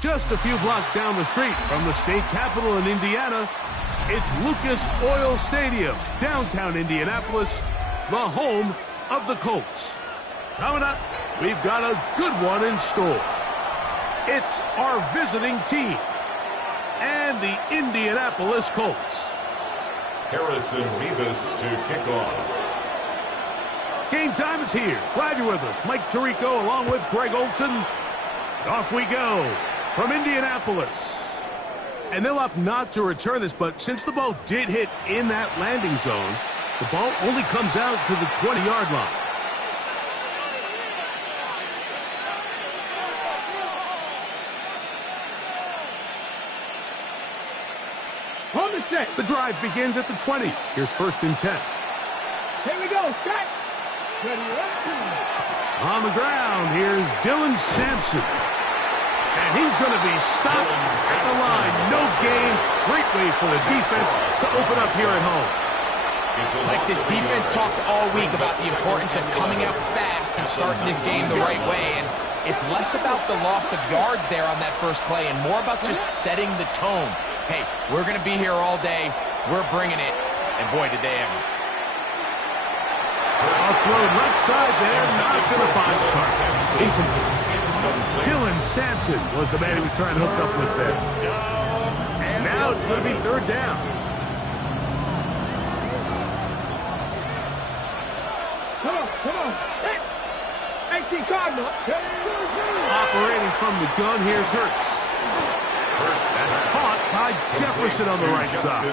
Just a few blocks down the street from the state capitol in Indiana, it's Lucas Oil Stadium, downtown Indianapolis, the home of the Colts. Coming up, we've got a good one in store. It's our visiting team and the Indianapolis Colts. Harrison Rivas to kick off. Game time is here. Glad you're with us. Mike Tirico along with Greg Olson. Off we go from Indianapolis. And they'll opt not to return this, but since the ball did hit in that landing zone, the ball only comes out to the 20-yard line. Hold the set. The drive begins at the 20. Here's 1st and 10. Here we go. Set. Ready, On the ground, here's Dylan Sampson. And he's going to be stopped at the line. No gain. Great way for the defense to open up here at home. Like this defense talked all week about the importance of coming out fast and starting this game the right way. And it's less about the loss of yards there on that first play and more about just setting the tone. Hey, we're going to be here all day. We're bringing it. And boy, did they ever. Offload left side there. Not going to find the target. Incomplete. Dylan Sampson was the man he was trying to hook up with there. And now it's going to be 3rd down. Come on. Hey. 18 Cardinal. Operating from the gun, here's Hurts. That's caught by Jefferson on the right side.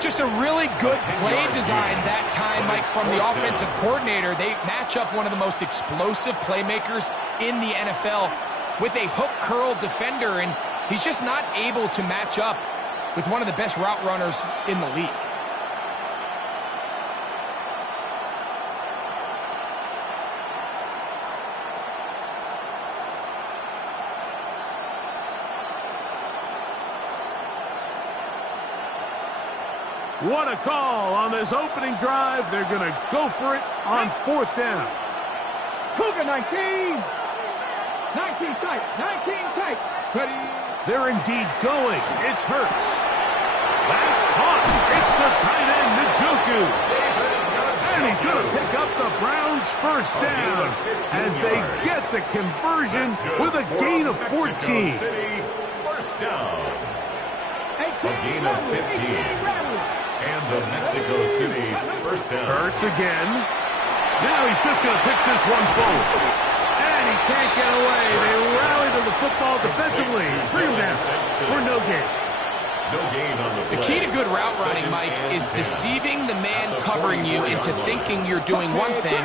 Just a really good play design that time, Mike, from the offensive coordinator. They match up one of the most explosive playmakers in the NFL with a hook curl defender, and he's just not able to match up with one of the best route runners in the league. What a call on this opening drive. They're going to go for it on 4th down. Cougar 19. 19 tight. 19 tight. Ready. They're indeed going. It's Hurts. That's caught. It's the tight end, Njoku. And he's going to pick up the Browns' 1st down as they get the conversion with a gain of 14. 1st down. A gain of 15. And the Mexico City 1st down. Hurts again. Now he's just going to pitch this one forward. And he can't get away. They rally to the football defensively. Bring him down for no gain. No gain on the play. The key to good route running, Mike, is deceiving the man covering you into thinking you're doing one thing,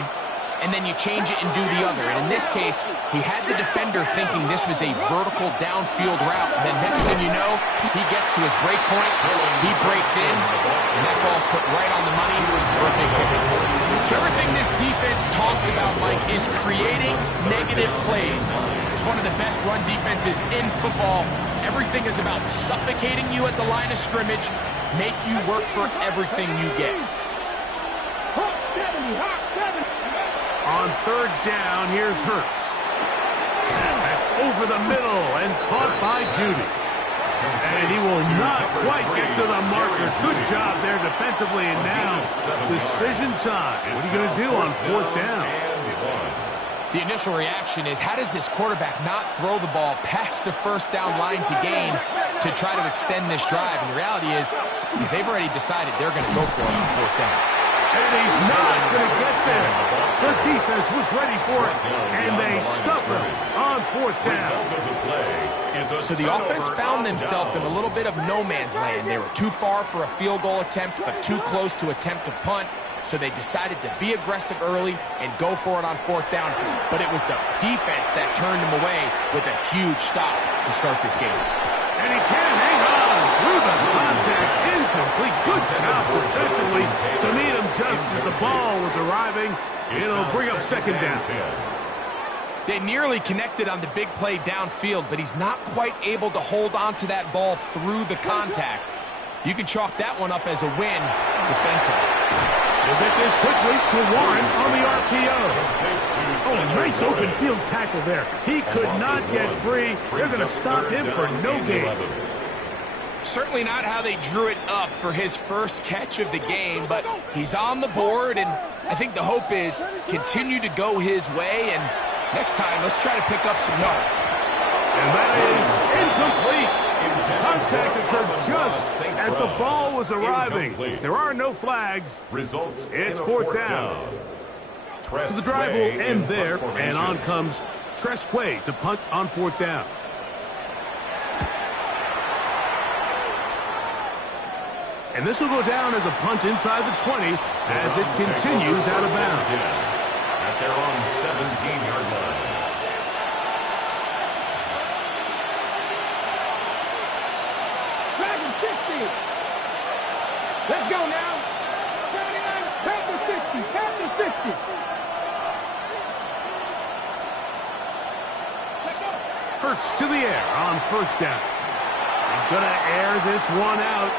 and then you change it and do the other. And in this case, he had the defender thinking this was a vertical downfield route. And then next thing you know, he gets to his break point, he breaks in, and that ball's put right on the money for a big hit. So everything this defense talks about, Mike, is creating negative plays. It's one of the best run defenses in football. Everything is about suffocating you at the line of scrimmage, make you work for everything you get. On 3rd down, here's Hurts. That's over the middle and caught by Judy. And he will not quite get to the marker. Good job there defensively, and now decision time. What are you going to do on 4th down? The initial reaction is, how does this quarterback not throw the ball past the 1st down line to gain to try to extend this drive? And the reality is they've already decided they're going to go for it on 4th down. And he's not going to get there. The defense was ready for it, and they stuff him on 4th down. So the offense found themselves in a little bit of no man's land. They were too far for a field goal attempt, but too close to attempt a punt. So they decided to be aggressive early and go for it on 4th down. But it was the defense that turned them away with a huge stop to start this game. And he can't hang on through the contact. Incomplete. Good job defensively to meet him just as the ball was arriving. It'll bring up 2nd down. They nearly connected on the big play downfield, but he's not quite able to hold on to that ball through the contact. You can chalk that one up as a win defensively. They'll get this quickly to Warren on the RPO. Oh, nice open field tackle there. He could not get free. They're going to stop him for no gain. Certainly not how they drew it up for his first catch of the game, but he's on the board, and I think the hope is continue to go his way, and next time, let's try to pick up some yards. And that is incomplete. Contact occurred just as the ball was arriving. There are no flags. Results. It's fourth down. So the drive will end there, and on comes Tressway to punt on fourth down. And this will go down as a punt inside the 20 as it continues out of bounds. At their own 17-yard line. Dragon 60. Let's go now. 79, tap the 60, tap the 60. Let's go. Hurts to the air on first down. He's going to air this one out.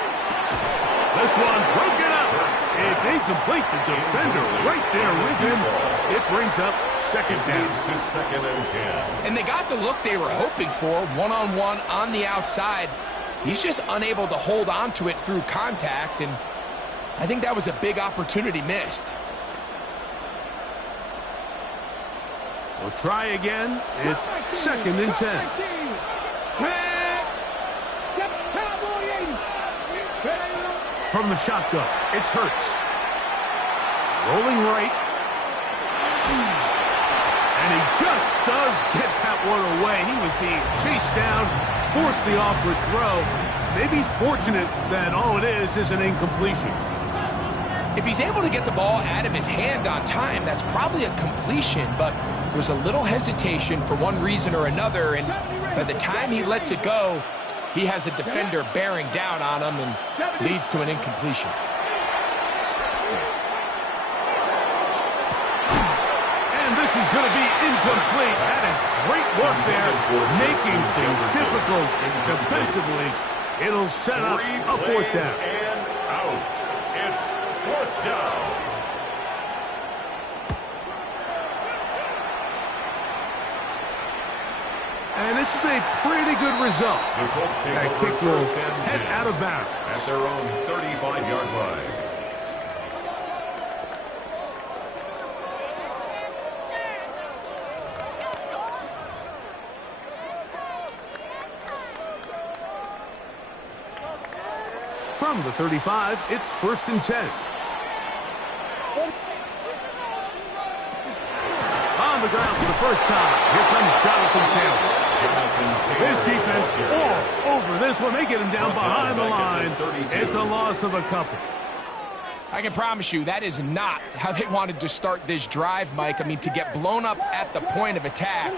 This one broken up. It's incomplete. The defender right there with him. It brings up second down. To second and 10. And they got the look they were hoping for, one-on-one on the outside. He's just unable to hold on to it through contact, and I think that was a big opportunity missed. We'll try again. It's second and 10. From the shotgun, it's Hurts. Rolling right. And he just does get that one away. He was being chased down, forced the awkward throw. Maybe he's fortunate that all it is an incompletion. If he's able to get the ball out of his hand on time, that's probably a completion, but there's a little hesitation for one reason or another, and by the time he lets it go, he has a defender bearing down on him and leads to an incompletion. And this is going to be incomplete. That is great work there, making things difficult defensively. It'll set up a fourth down. And out. It's fourth down. And this is a pretty good result. The Colts take That over kick will first and head 10 out of bounds. at their own 35-yard line. From the 35, it's first and 10. On the ground for the first time. Here comes Jonathan Taylor. His defense all over this one. They get him down behind the line. It's a loss of a couple. I can promise you that is not how they wanted to start this drive, Mike. I mean, to get blown up at the point of attack,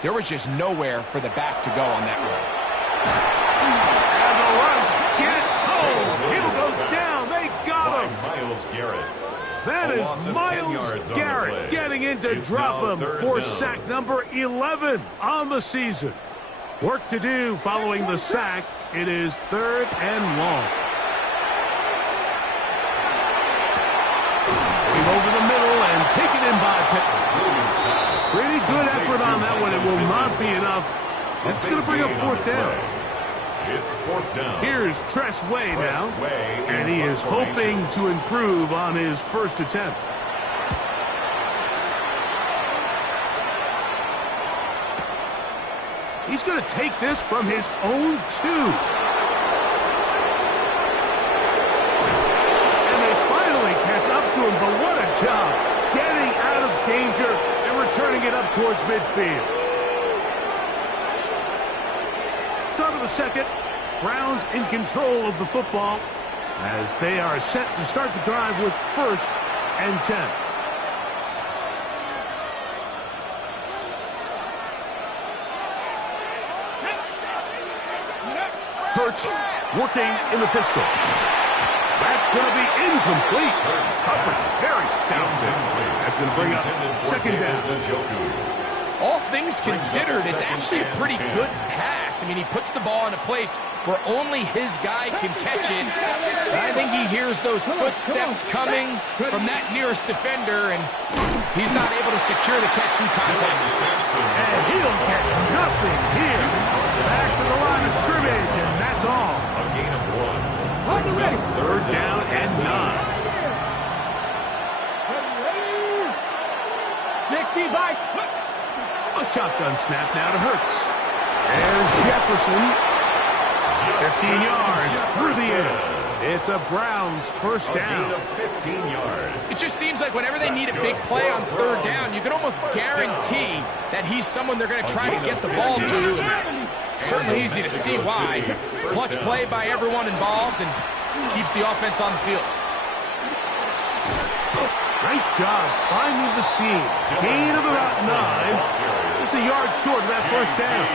there was just nowhere for the back to go on that run. And the rush gets home. He'll go down. They got him. Miles Garrett. That is Myles Garrett getting in to drop him for sack number 11 on the season. Work to do following the sack. It is third and long. Over the middle and taken in by Pittman. Pretty good effort on that one. It will not be enough. It's going to bring up fourth down. It's fourth down. Here's Tressway now, and he is hoping to improve on his first attempt. He's going to take this from his own 2. And they finally catch up to him, but what a job getting out of danger and returning it up towards midfield. Start of the second. Browns in control of the football as they are set to start the drive with first and 10. Hurts working in the pistol. That's going to be incomplete. Coverage very stout. That's going to bring up second down. All things considered, it's actually a pretty good pass. I mean, he puts the ball in a place where only his guy can catch it. I think he hears those footsteps coming from that nearest defender, and he's not able to secure the catch through contact. And he'll get nothing here. Back to the line of scrimmage, and that's all. A gain of 1. Hold ready. Third down and 9. 60 by. A shotgun snap now to Hurts. There's Jefferson. 15 yards through the air. It's a Browns first down. A gain of 15 yards. It just seems like whenever they need a big play on third down, you can almost guarantee that he's someone they're going to try to get the ball to. And certainly easy to see why. Clutch play by everyone involved and keeps the offense on the field. Nice job finding the seam. Gain of about 9. Just a yard short of that first down.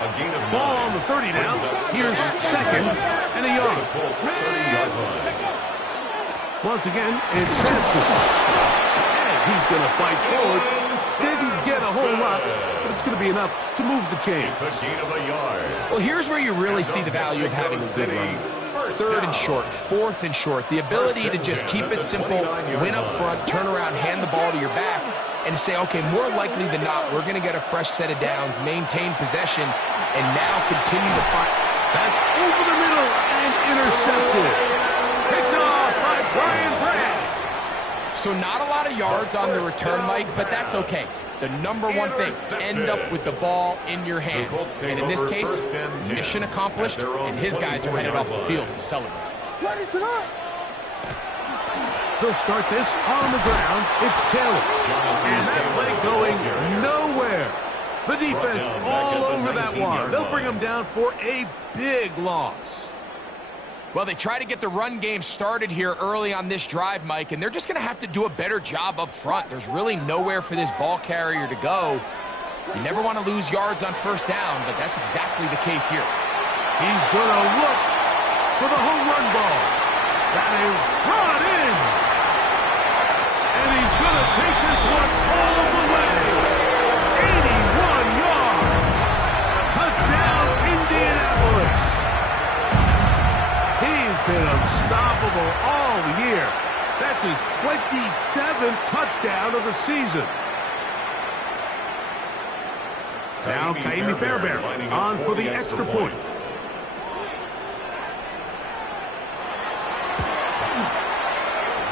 A gain of 9. Ball on the 30 now. Here's second and a yard. 30-yard line. Once again, it's Sampson. And he's going to fight forward. Didn't get a whole lot, but it's going to be enough to move the chains. It's a gain of a yard. Well, here's where you really see the value of having a good run. Third and short, fourth and short. The ability to just keep it simple, win up front, turn around, hand the ball to your back, and say, okay, more likely than not, we're going to get a fresh set of downs, maintain possession, and now continue to fight. That's over the middle and intercepted. Picked off by Brian Branch. So not a lot of yards on the return, Mike, but that's okay. The number one thing, end up with the ball in your hands. And in this case, mission accomplished, and his guys are headed off the field to celebrate. They'll start this on the ground. It's Taylor. And that play going nowhere. The defense all over that one. They'll bring him down for a big loss. Well, they try to get the run game started here early on this drive, Mike, and they're just going to have to do a better job up front. There's really nowhere for this ball carrier to go. You never want to lose yards on first down, but that's exactly the case here. He's going to look for the home run ball. That is brought in. And he's going to take this one all the way. 81 yards. Touchdown, Indianapolis. He's been unstoppable all year. That's his 27th touchdown of the season. Now Kaimi Fairbairn on for the extra point.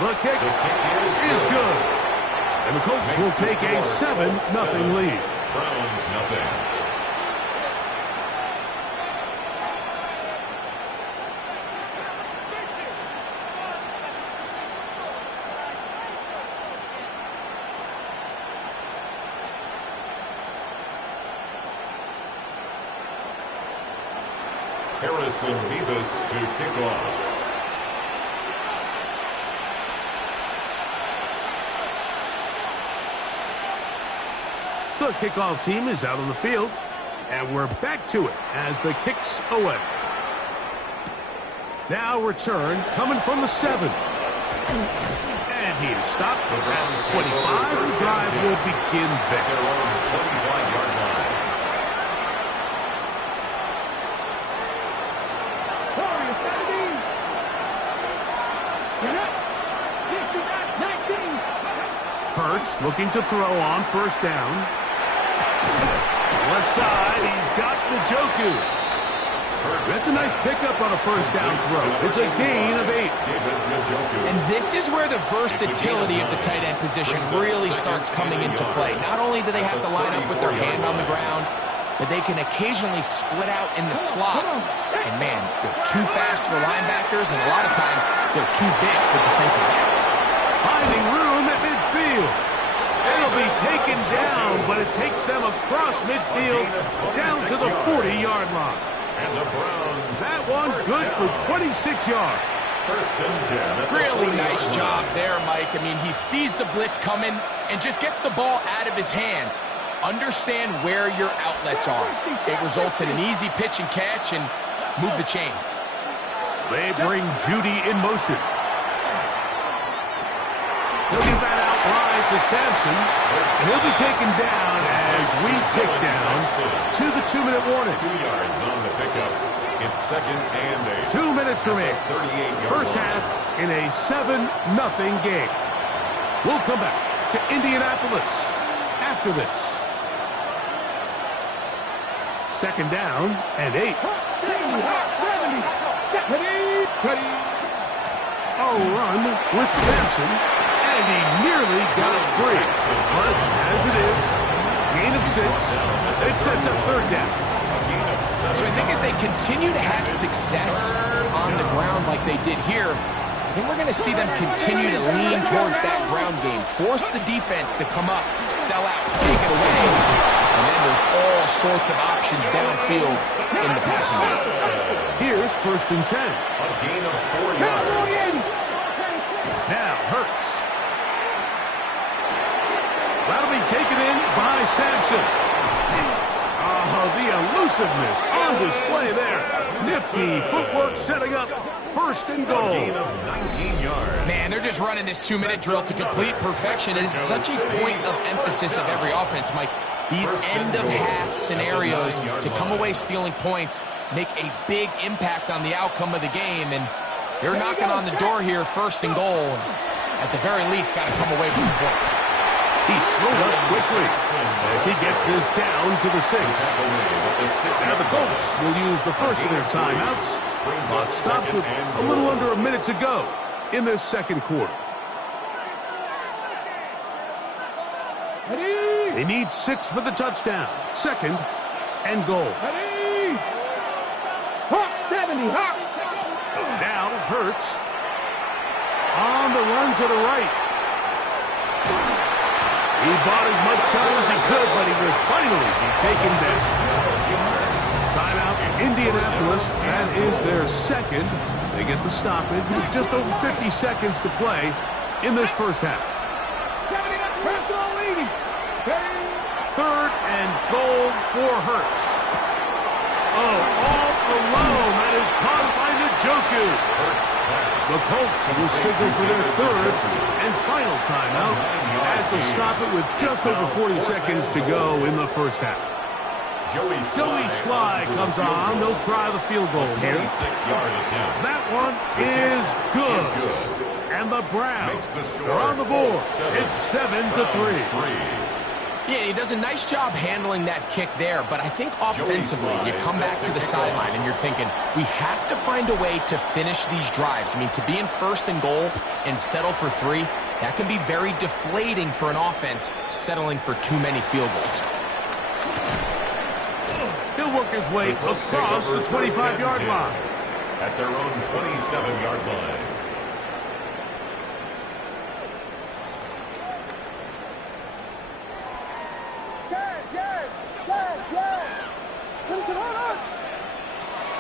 The kick is good. And the Colts will take a 7-0 lead. Browns nothing. Harrison Vivas to kick off. The kickoff team is out on the field, and we're back to it as the kick's away. Now return coming from the 7. And he is stopped around the 25. The drive will begin there. They're on the 25-yard line. Hurts looking to throw on first down. Left side, he's got Njoku. That's a nice pickup on a first down throw. It's a gain of 8. And this is where the versatility of the tight end position really starts coming into play. Not only do they have to line up with their hand on the ground, but they can occasionally split out in the slot. And man, they're too fast for linebackers, and a lot of times they're too big for defensive backs. Finding room at midfield. It'll be taken down, but it takes them across midfield down to the 40-yard line. And the Browns. That one good for 26 yards. First and 10. Really nice job there, Mike. I mean, he sees the blitz coming and just gets the ball out of his hands. Understand where your outlets are. It results in an easy pitch and catch and move the chains. They bring Judy in motion. He'll get that out wide to Sampson, and he'll be taken down as we tick down to the 2-minute warning. 2 yards on the pickup. It's 2nd and 8. 2 minutes remaining. 38-yard First line. half in a 7-0 game. We'll come back to Indianapolis after this. 2nd down and 8. A run with Sampson, and he nearly got it free. But as it is, gain of 6, it sets up 3rd down. So I think as they continue to have success on the ground like they did here, I think we're going to see them continue to lean towards that ground game, force the defense to come up, sell out, take it away, and then there's all sorts of options downfield in the passing game. Here's 1st and 10. A gain of 4 yards. Now Hurts. That'll be taken in by Sampson. Oh, the elusiveness on display there. Nifty footwork setting up 1st and goal. Gain of 19 yards. Man, they're just running this 2-minute drill to complete perfection. It is such a point of emphasis of every offense, Mike. These end-of-half scenarios to come away stealing points make a big impact on the outcome of the game, and they're knocking on the door here, 1st and goal. At the very least, got to come away with some points. He slowed up quickly as he gets this down to the 6. Now the Colts will use the first of their timeouts. Clock stops with a little under a minute to go in this 2nd quarter. They need 6 for the touchdown. 2nd and goal. Now Hurts on the run to the right. He bought as much time as he could, but he will finally be taken down. Timeout, Indianapolis. That is their 2nd. They get the stoppage with just over 50 seconds to play in this 1st half. 3rd and goal for Hurts. Oh, all alone. That is caught by Njoku. The Colts will signal for their 3rd and final timeout as they stop it with just over 40 seconds to go in the 1st half. Joey Sly comes on. They'll try the field goal here. 26-yard attempt. That one is good. And the Browns are on the board. It's 7-3. Yeah, he does a nice job handling that kick there, but I think offensively, you come back to the sideline and you're thinking, we have to find a way to finish these drives. I mean, to be in 1st and goal and settle for 3, that can be very deflating for an offense settling for too many field goals. He'll work his way across the 25-yard line. At their own 27-yard line.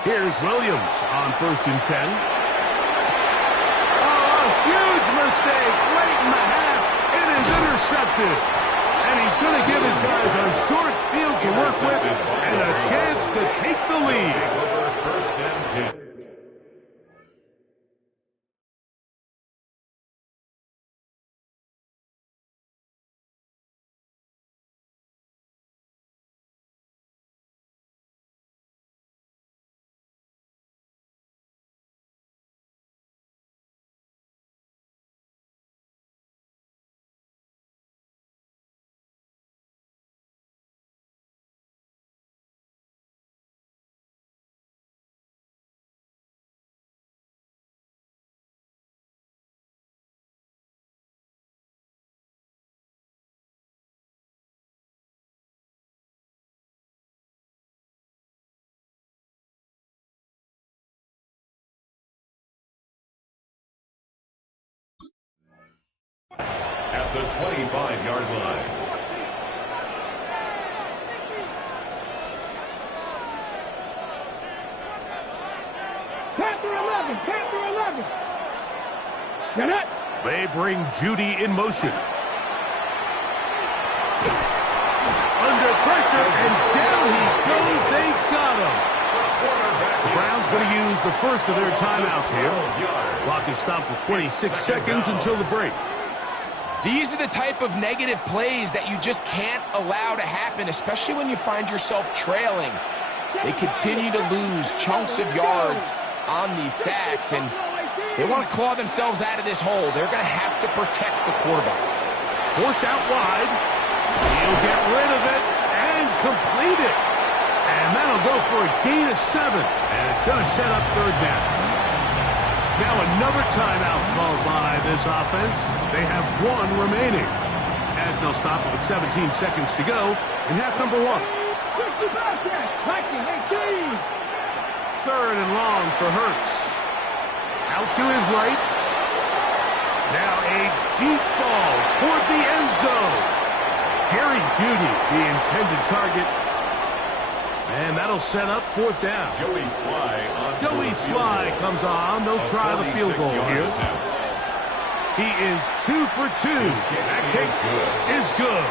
Here's Williams on 1st and 10. Oh, a huge mistake late in the half. It is intercepted. And he's going to give his guys a short field to work with and a chance to take the lead. 1st and 10. At the 25-yard line. Panther 11. Get it. They bring Judy in motion. Under pressure, and down he goes. They got him. The Browns going to use the first of their timeouts here. Clock is stopped for 26 seconds until the break. These are the type of negative plays that you just can't allow to happen, especially when you find yourself trailing. They continue to lose chunks of yards on these sacks, and they want to claw themselves out of this hole. They're going to have to protect the quarterback. Forced out wide. He'll get rid of it and complete it. And that'll go for a gain of 7. And it's going to set up third down. Now another timeout called by this offense. They have 1 remaining, as they'll stop it with 17 seconds to go in half number 1. 3rd and long for Hurts. Out to his right. Now a deep ball toward the end zone. Jerry Jeudy, the intended target. And that'll set up 4th down. Joey Sly comes on. They'll try the field goal here. He is 2 for 2. That kick is good.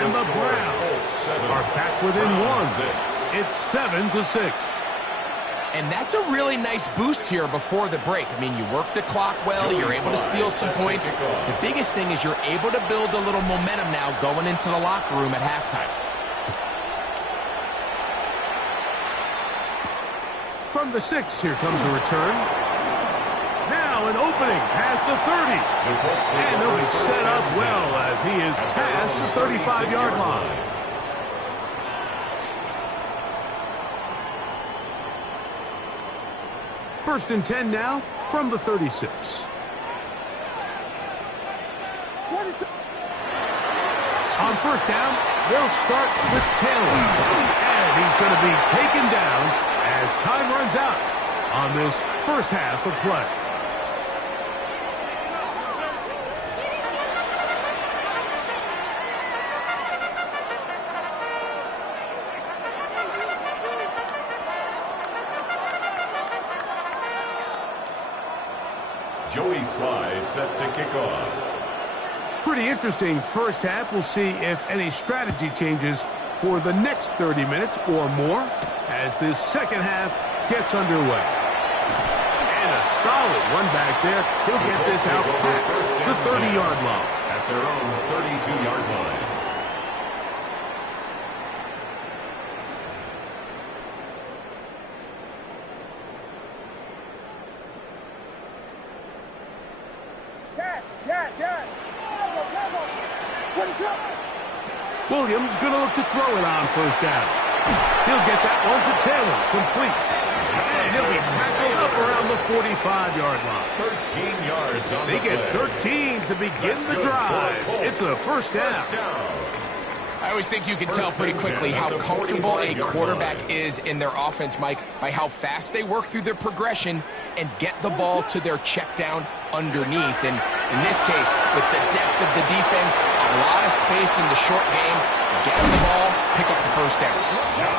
And the Browns are back within 1. It's 7-6. And that's a really nice boost here before the break. I mean, you work the clock well, you're able to steal some points. The biggest thing is you're able to build a little momentum now going into the locker room at halftime. From the 6, here comes a return. Now an opening past the 30. And he'll be set up well as he is past the 35-yard line. First and 10 now from the 36. On first down, they'll start with Taylor. And he's going to be taken down as time runs out on this first half of play. Joey Sly set to kick off. Pretty interesting first half. We'll see if any strategy changes for the next 30 minutes or more as this second half gets underway. And a solid one back there. He'll get this out past the 30-yard line. At their own 32-yard line. Williams going to look to throw it on first down. He'll get that one to Taylor, complete. And he'll be tackled up around the 45-yard line. 13 yards on They the get play. 13 to begin the drive. It's a first down. I always think you can tell pretty quickly how comfortable a quarterback is in their offense, Mike, by how fast they work through their progression and get the ball to their check down underneath. And in this case, with the depth of the defense, a lot of space in the short game, get the ball, pick up the first down.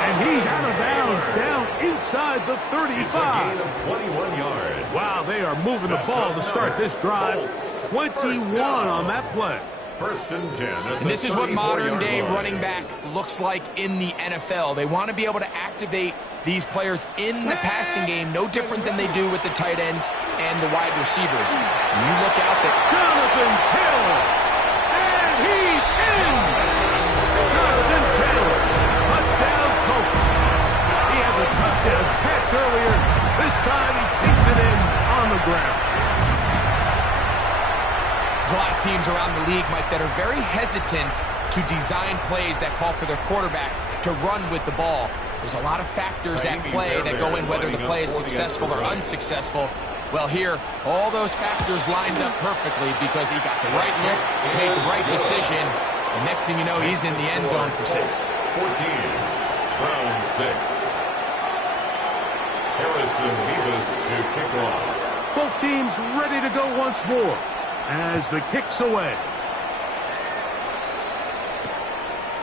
And he's out of bounds, down inside the 35. It's a gain of 21 yards. Wow, they are moving the ball to start this drive. 21 on that play. First and 10. And this is what modern-day running back looks like in the NFL. They want to be able to activate these players in the passing game, no different than they do with the tight ends and the wide receivers. And you look out there. Jonathan Taylor. And he's in. Jonathan Taylor. Touchdown, Colts. He had the touchdown catch earlier. This time he takes it in on the ground. There's a lot of teams around the league, Mike, that are very hesitant to design plays that call for their quarterback to run with the ball. There's a lot of factors at play that go in whether the play is successful or unsuccessful. Well, here, all those factors lined up perfectly because he got the right look, made the right decision, and next thing you know, he's in the end zone for 6. 14, Brown 6. Harrison Vivas to kick off. Both teams ready to go once more as the kick's away.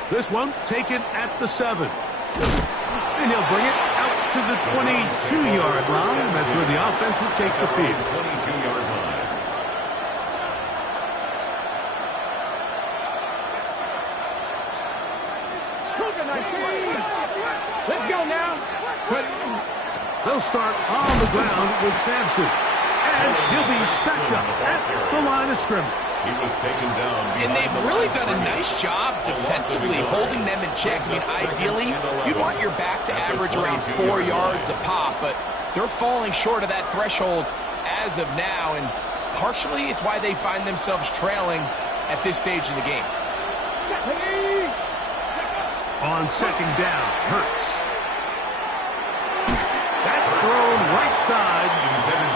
This one taken at the 7. And he'll bring it out to the 22-yard line. That's where the offense will take the field. 22-yard line. Let's go now. They'll start on the ground with Sampson. And he'll be stacked up at the line of scrimmage. He was taken down. And they've really done a nice job defensively holding them in check. I mean, ideally, you'd want your back to average around 4 yards a pop, but they're falling short of that threshold as of now, and partially it's why they find themselves trailing at this stage of the game. On second down, Hurts. That's thrown right side,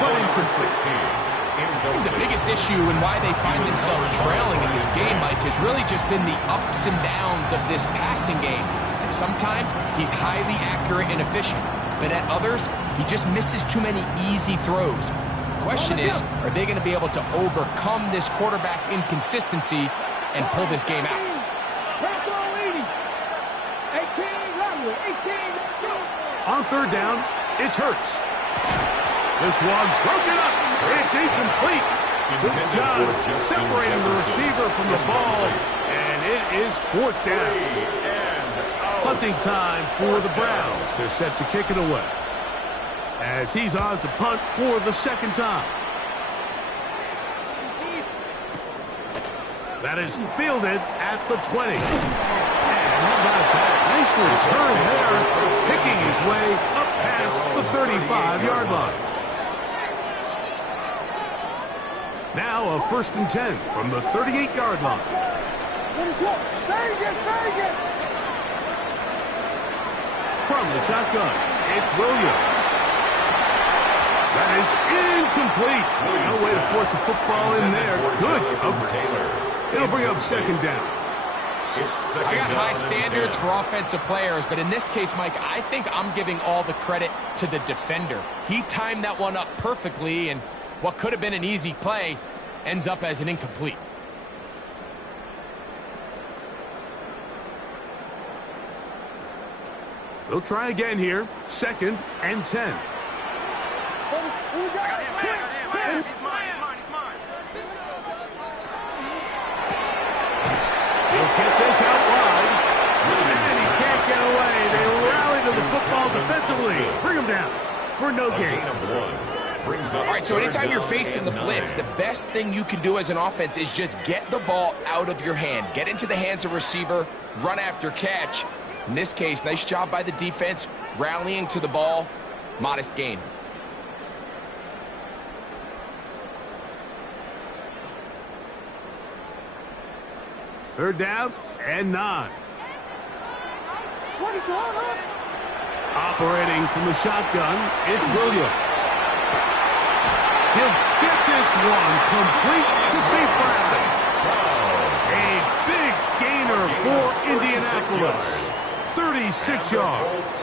but incomplete. I think the biggest issue and why they find themselves trailing in this game, Mike, has really just been the ups and downs of this passing game. And sometimes he's highly accurate and efficient, but at others, he just misses too many easy throws. The question is, are they going to be able to overcome this quarterback inconsistency and pull this game out? On third down, it's Hurts. This one broken up. It's incomplete. Good job separating the receiver from the ball, and it is fourth down. Punting time for the Browns. They're set to kick it away, as he's on to punt for the second time. That is fielded at the 20. And how about that? Nice return there, picking his way up past the 35-yard line. Now a 1st and 10 from the 38-yard line. From the shotgun, it's Williams. That is incomplete. No way to force the football in there. Good coverage. It'll bring up second down. I got high standards for offensive players, but in this case, Mike, I think I'm giving all the credit to the defender. He timed that one up perfectly, and what could have been an easy play ends up as an incomplete. They'll try again here. 2nd and 10. He'll get this out wide. And he can't get away. They rally to the football defensively. Bring him down for no gain. All right, so anytime you're facing the blitz, the best thing you can do as an offense is just get the ball out of your hand. Get into the hands of receiver, run after catch. In this case, nice job by the defense, rallying to the ball, modest gain. Third down and 9. Operating from the shotgun, it's Williams. He'll get this one complete to St. Brown. A big gainer for Indianapolis. 36 yards.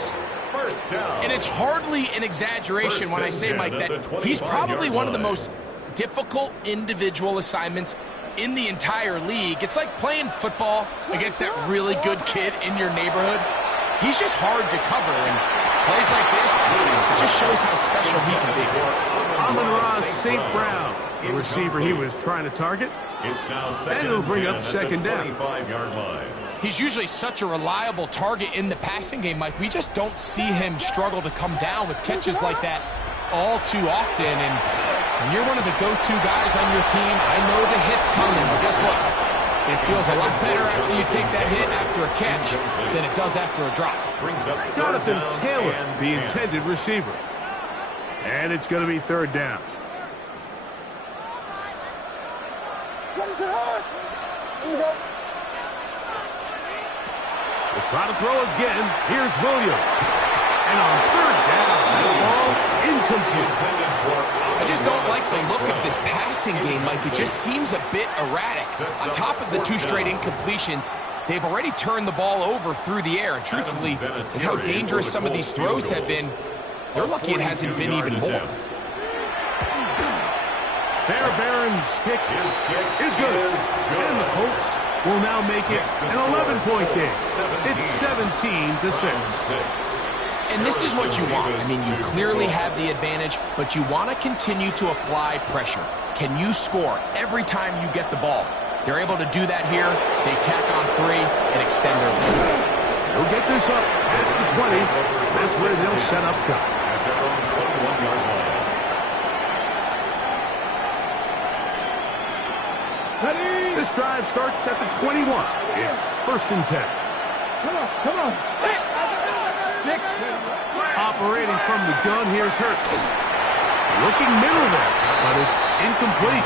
And it's hardly an exaggeration when I say, Mike, that he's probably one of the most difficult individual assignments in the entire league. It's like playing football against that really good kid in your neighborhood. He's just hard to cover, and plays like this, it just shows how special he can be. Amon-Ra St. Brown, the receiver he was trying to target. And it'll bring up second down. He's usually such a reliable target in the passing game, Mike. We just don't see him struggle to come down with catches like that all too often. And when you're one of the go-to guys on your team, I know the hit's coming, but guess what? It feels a lot better after you take that hit after a catch than it does after a drop. Jonathan Taylor, the intended receiver. And it's going to be third down. We'll try to throw again. Here's Williams. And on third down, the ball incomplete. I just don't like the look of this passing game, Mike. It just seems a bit erratic. On top of the 2 straight incompletions, they've already turned the ball over through the air. And truthfully, with how dangerous some of these throws have been, they're lucky it hasn't been even more. Fairbairn's kick is good. And the Colts will now make it an 11-point game. It's 17-6. And this is what you want. I mean, you clearly have the advantage, but you want to continue to apply pressure. Can you score every time you get the ball? They're able to do that here. They tack on 3 and extend their lead. They'll get this up past the 20. That's where they'll set up shop. At their own 21-yard line. Ready? This drive starts at the 21. It's 1st and 10. Come on, come on. Six. Operating from the gun, here's Hurts. Looking middle there, but it's incomplete.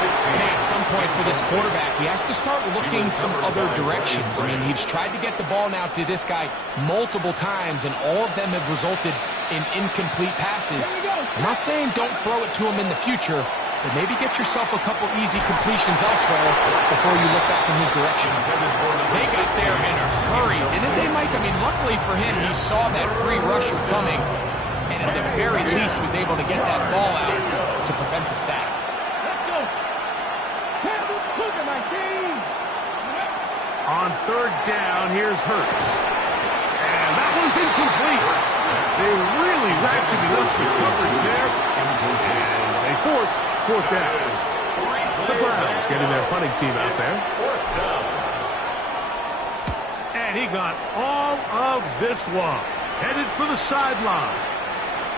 And at some point for this quarterback, he has to start looking some other directions. I mean, he's tried to get the ball now to this guy multiple times, and all of them have resulted in incomplete passes. I'm not saying don't throw it to him in the future, but maybe get yourself a couple easy completions elsewhere before you look back in his direction. They got there in a hurry, didn't they, Mike? I mean, luckily for him, he saw that free rusher coming, and at the very least was able to get that ball out to prevent the sack. Let's go. Look at my team. On 3rd down, here's Hurts. And that one's incomplete. They really ratcheted up the coverage there. And they force 4th down. The Browns getting their punting team out there. And he got all of this one. Headed for the sideline.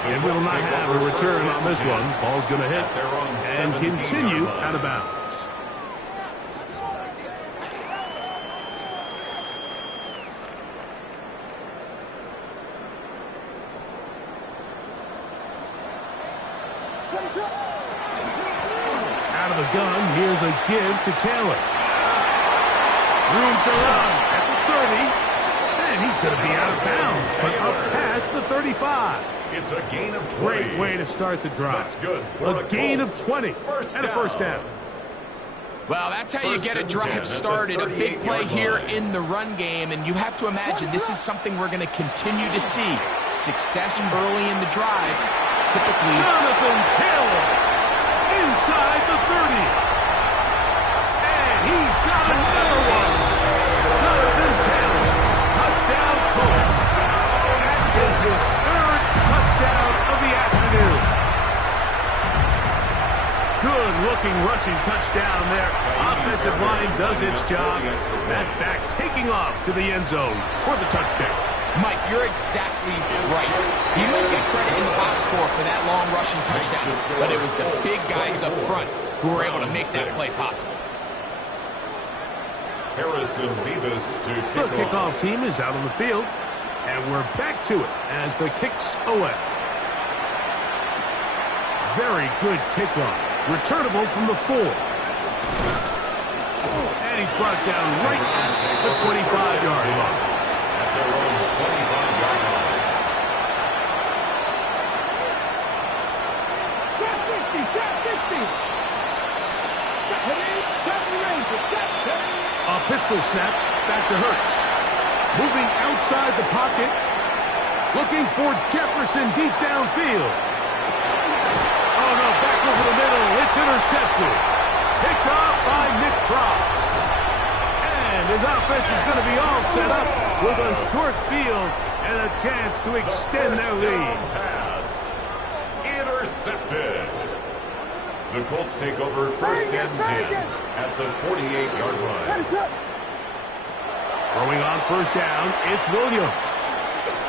And will not have a return on this one. Ball's going to hit and continue out of bounds. Out of the gun, here's a give to Taylor. Room to run at the 30. And he's going to be out of bounds, but up past the 35. It's a gain of 20. Great way to start the drive. That's good. A gain of 20 and a 1st down. Well, that's how you get a drive started. A big play here in the run game, and you have to imagine this is something we're going to continue to see. Success early in the drive, typically. Jonathan Taylor inside the 30. And he's got another one. Jonathan Taylor, touchdown Colts. That is his 3rd touchdown of the afternoon. Good-looking rushing touchdown there. Offensive line does its job. That back taking off to the end zone for the touchdown. Mike, you're exactly right. You might get credit in the box score for that long rushing touchdown, but it was the big guys up front who were able to make that play possible. Harrison Beavis to The kick off. kickoff team is out on the field, and we're back to it as the kick's away. Very good kickoff. Returnable from the 4. And he's brought down right at the 25-yard line. At their own 25-yard line. A pistol snap back to Hurts. Moving outside the pocket. Looking for Jefferson deep downfield. Oh, no, back over the middle. It's intercepted. Picked off by Nick Cross. And his offense is going to be all set up with a short field and a chance to extend their lead. Pass. Intercepted. The Colts take over 1st and 10 at the 48-yard line. Throwing on 1st down, it's Williams.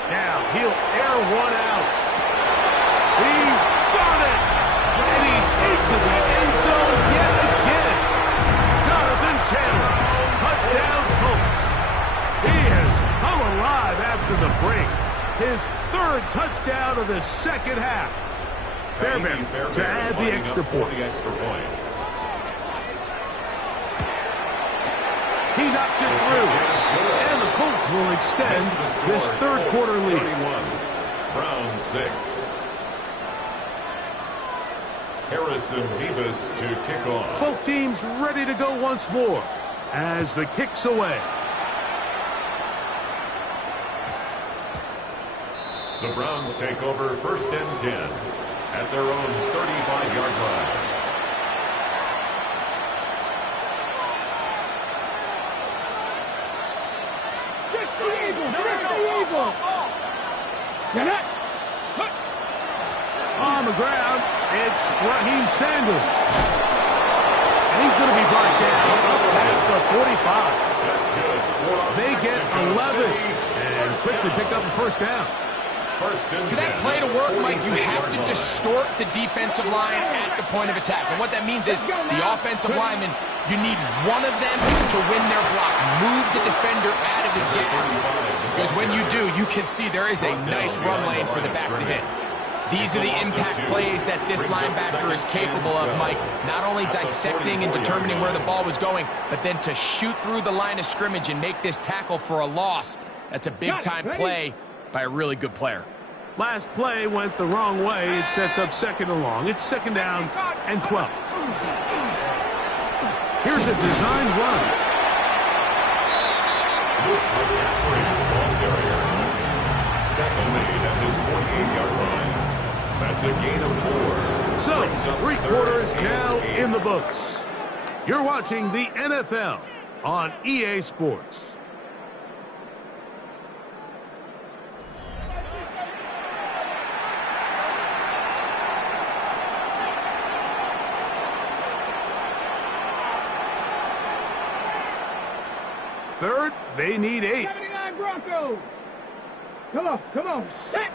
Now he'll air one out. He's got it! And he's into the end zone yet again. Jonathan Taylor, touchdown Colts. He has come alive after the break. His 3rd touchdown of the 2nd half. Fairbairn to add the extra point. He knocks it through. And the Colts will extend this 3rd quarter lead. Brown 6. Harrison Beavis to kick off. Both teams ready to go once more as the kick's away. The Browns take over 1st and 10 at their own 35-yard line. On the ground, it's Raheem Sanders. And he's going to be brought down up past the 45. That's good. They get 11 and quickly pick up a 1st down. For that play to work, Mike, you have to distort the defensive line at the point of attack. And what that means is the offensive lineman, you need one of them to win their block. Move the defender out of his gap. Because when you do, you can see there is a nice run lane for the back to hit. These are the impact plays that this linebacker is capable of, Mike. Not only dissecting and determining where the ball was going, but then to shoot through the line of scrimmage and make this tackle for a loss. That's a big-time play by a really good player. Last play went the wrong way. It sets up second and long. It's second down and 12. Here's a designed run. Tackle made at his 48-yard line. That's a gain of 4. So, 3 quarters now in the books. You're watching the NFL on EA Sports. Third, they need 8. 79 Broncos. Come on, set.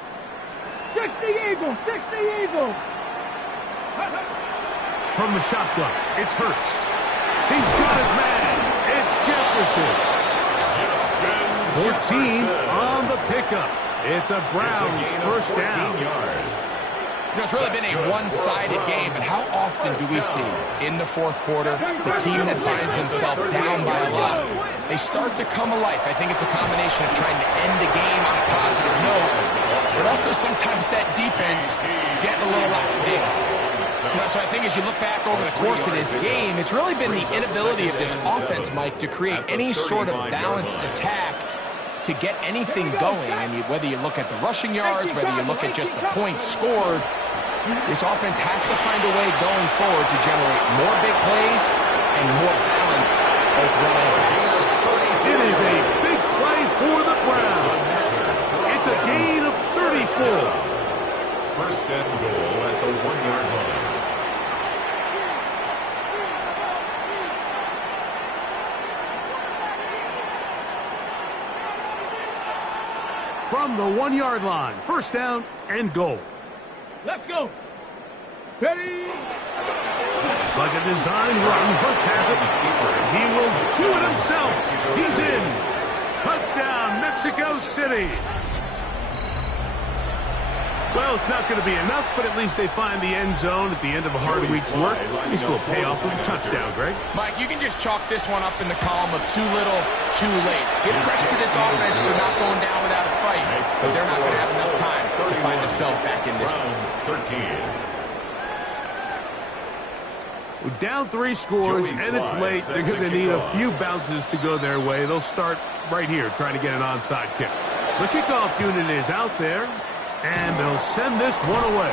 60 Eagles, 60 Eagles. From the shotgun, it's Hurts. He's got his man. It's Jefferson. 14 on the pickup. It's a Browns first down. You know, it's really been a one-sided game, but how often do we see in the fourth quarter the team that finds themselves down by a lot, they start to come alive? I think it's a combination of trying to end the game on a positive note, but also sometimes that defense getting a little lackadaisical. You know, so I think as you look back over the course of this game, it's really been the inability of this offense, Mike, to create any sort of balanced attack to get anything going. And whether you look at the rushing yards, whether you look at just the points scored, this offense has to find a way going forward to generate more big plays and more balance both run and pass. It is a big play for the Browns. It's a gain of 34. First and goal at the 1-yard line. From the 1-yard line, first down and goal. Let's go. Ready? It's like a design run. Hurts has it. He will do it himself. He's in. Touchdown, Mexico City. Well, it's not going to be enough, but at least they find the end zone at the end of a hard week's work. At least will pay off with a touchdown, Greg. Mike, you can just chalk this one up in the column of too little, too late. Give credit to this offense for not going down without a fight, but they're not going to have enough time to find themselves back in this one. We're down 3 scores, and it's late. They're going to need a few bounces to go their way. They'll start right here, trying to get an onside kick. The kickoff unit is out there. And they'll send this one away.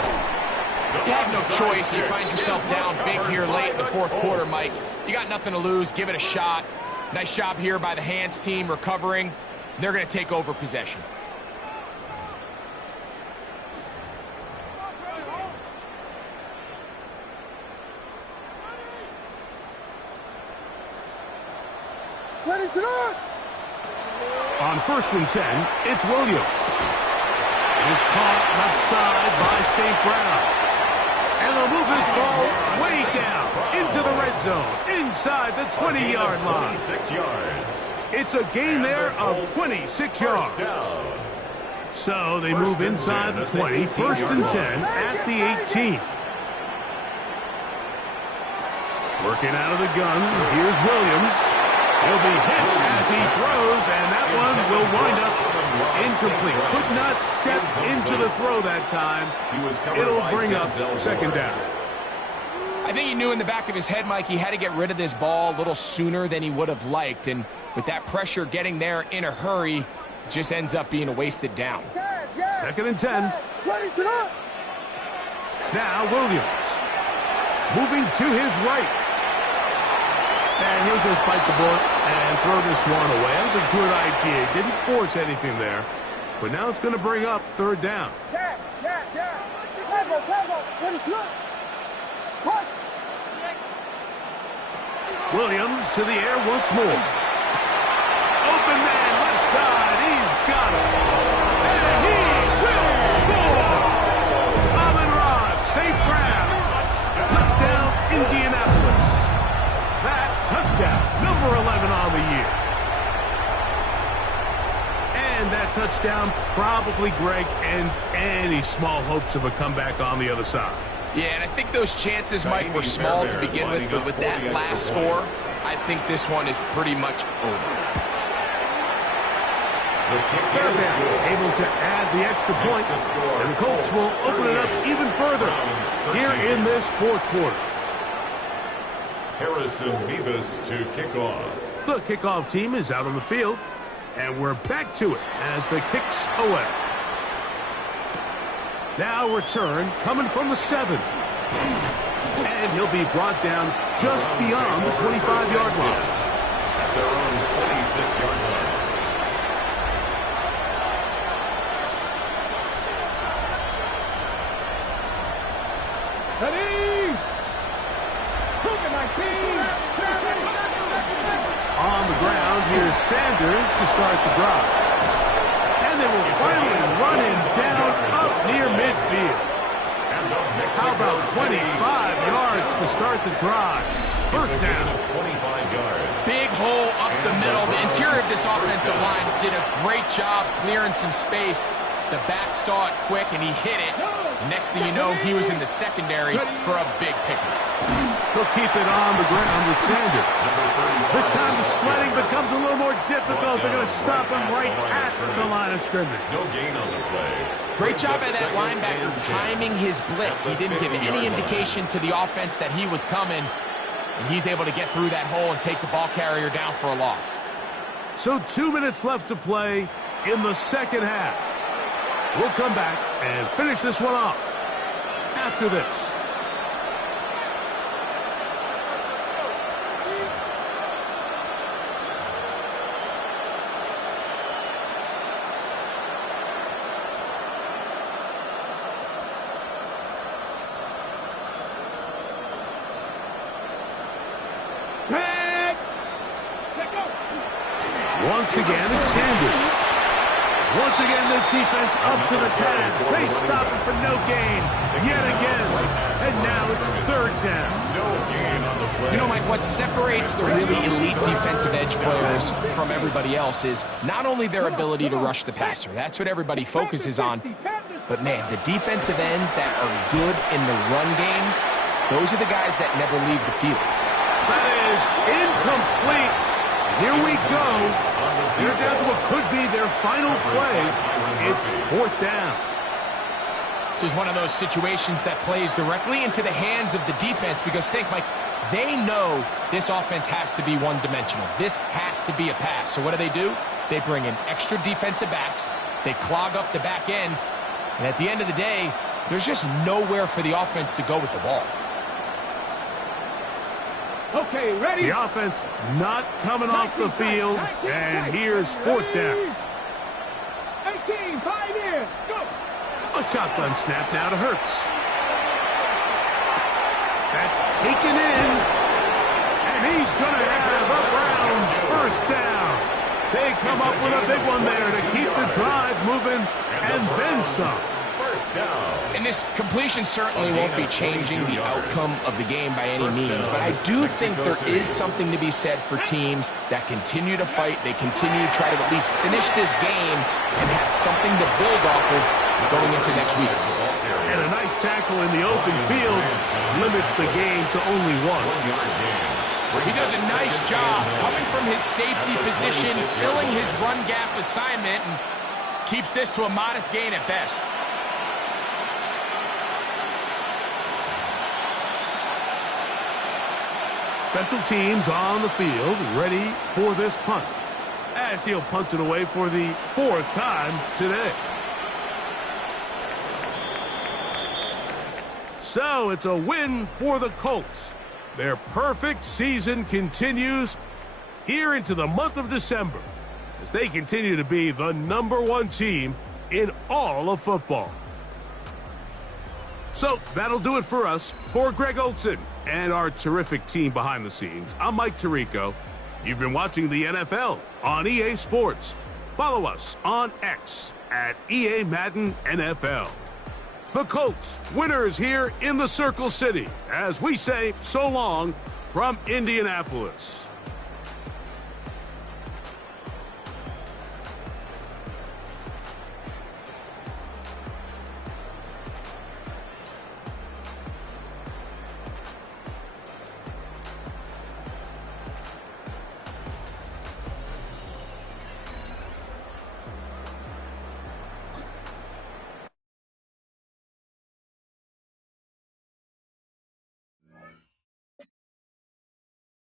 You have no choice. You find yourself down big here late in the fourth quarter, Mike. You got nothing to lose. Give it a shot. Nice job here by the hands team recovering. They're going to take over possession. Ready to run. On 1st and 10, it's Williams. Is caught left side by St. Brown. And they'll move this ball way down into the red zone, inside the 20-yard line. 26 yards. It's a gain there of 26 yards. So they move inside the 20, 1st and 10 at the 18. Working out of the gun, here's Williams. He'll be hit as he throws, and that one will wind up incomplete. Could not step into the throw that time. It'll bring up second down. I think he knew in the back of his head, Mike, he had to get rid of this ball a little sooner than he would have liked. And with that pressure getting there in a hurry, it just ends up being a wasted down. 2nd and 10. Now Williams. Moving to his right. And he'll just bite the bullet and throw this one away. That was a good idea. Didn't force anything there. But now it's going to bring up 3rd down. Williams to the air once more. Open man left side. He's got it. And he will touchdown probably, Greg, ends any small hopes of a comeback on the other side. Yeah, and I think those chances, Mike, were small to begin with, but with that last score, I think this one is pretty much over. Fairbairn able to add the extra point, and the Colts will open it up even further here in this fourth quarter. Harrison Beavis to kick off. The kickoff team is out on the field, and we're back to it as the kicks away. Now return coming from the 7. And he'll be brought down just beyond the 25-yard line. At their own 26-yard line. Ready? Look at my team. On the ground, here's Sanders to start the drive. And they will finally run him down up near midfield. How about 25 yards to start the drive? First down. 25 yards. Big hole up the middle. The interior of this offensive line did a great job clearing some space. The back saw it quick, and he hit it. Next thing you know, he was in the secondary for a big pickup. He'll keep it on the ground with Sanders. This time the sledding becomes a little more difficult. They're going to stop him right at the line of scrimmage. No gain on the play. Great job by that linebacker timing his blitz. He didn't give any indication to the offense that he was coming, and he's able to get through that hole and take the ball carrier down for a loss. So 2 minutes left to play in the second half. We'll come back and finish this one off after this. Once again, it's Sanders. Once again, this defense up to the task. They stop him for no gain yet again. And now it's third down. No gain on the play. You know, Mike, what separates the really elite defensive edge players from everybody else is not only their ability to rush the passer. That's what everybody focuses on. But, man, the defensive ends that are good in the run game, those are the guys that never leave the field. That is incomplete. Here we go. They're down to what could be their final play. It's fourth down. This is one of those situations that plays directly into the hands of the defense because, think, Mike, they know this offense has to be one-dimensional. This has to be a pass. So what do? They bring in extra defensive backs. They clog up the back end. And at the end of the day, there's just nowhere for the offense to go with the ball. Okay, ready? The offense not coming off the field, and here's fourth down. 18, 5 in, go! A shotgun snap now to Hurts. That's taken in, and he's going to have a Browns first down. They come up with a big one there to keep the drive moving, and then some. And this completion certainly won't be changing the outcome of the game by any means, but I do think there is something to be said for teams that continue to fight. They continue to try to at least finish this game and have something to build off of going into next week. And a nice tackle in the open field limits the game to only one. He does a nice job coming from his safety position, filling his run gap assignment, and keeps this to a modest gain at best. Special teams on the field, ready for this punt, as he'll punt it away for the fourth time today. So it's a win for the Colts. Their perfect season continues here into the month of December as they continue to be the #1 team in all of football. So that'll do it for us. For Greg Olson and our terrific team behind the scenes, I'm Mike Tirico. You've been watching the NFL on EA Sports. Follow us on X at EA Madden NFL. The Colts, winners here in the Circle City, as we say so long from Indianapolis.